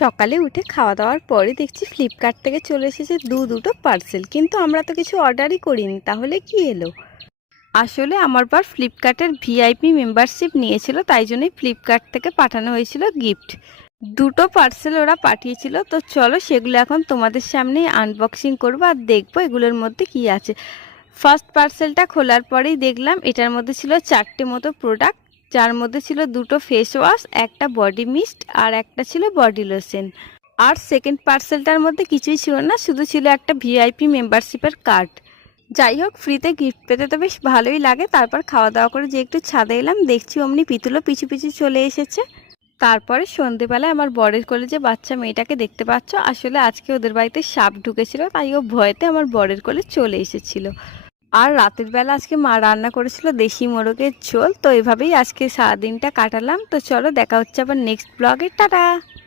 সকালে উঠে খাওয়া দাওয়ার পরে দেখছি ফ্লিপকার্ট থেকে চলে এসেছে দুটো পার্সেল, কিন্তু আমরা তো কিছু অর্ডারই করিনি। তাহলে কি এলো? আসলে আমার বর ফ্লিপকার্টের ভিআইপি মেম্বারশিপ নিয়েছিল, তাই জন্যই ফ্লিপকার্ট থেকে পাঠানো হয়েছিল গিফট। দুটো পার্সেল ওরা পাঠিয়েছিল, তো চলো সেগুলো এখন তোমাদের সামনেই আনবক্সিং করবো আর দেখবো এগুলোর মধ্যে কি আছে। ফার্স্ট পার্সেলটা খোলার পরেই দেখলাম এটার মধ্যে ছিল 4টে মতো প্রোডাক্ট, যার মধ্যে ছিল দুটো ফেস ওয়াশ, একটা বডি মিস্ট আর একটা ছিল বডি লোশন। আর সেকেন্ড পার্সেলটার মধ্যে কিছুই ছিল না, শুধু ছিল একটা ভিআইপি মেম্বারশিপের কার্ড। যাই হোক, ফ্রিতে গিফট পেতে তো বেশ ভালোই লাগে। তারপর খাওয়া দাওয়া করে যে একটু ছাদে এলাম, দেখছি অমনি পিতুলও পিছু পিছু চলে এসেছে। তারপরে সন্ধেবেলায় আমার বরের কোলে যে বাচ্চা মেয়েটাকে দেখতে পাচ্ছ, আসলে আজকে ওদের বাড়িতে সাপ ঢুকেছিল, তাই ও ভয়েতে আমার বরের কোলে চলে এসেছিল। আর রাতের বেলা আজকে মা রান্না করেছিল দেশি মোরগের ঝোল। তো এভাবেই আজকে সারাদিনটা কাটালাম। তো চলো দেখা হচ্ছে আবার নেক্সট ব্লগে। টাটা।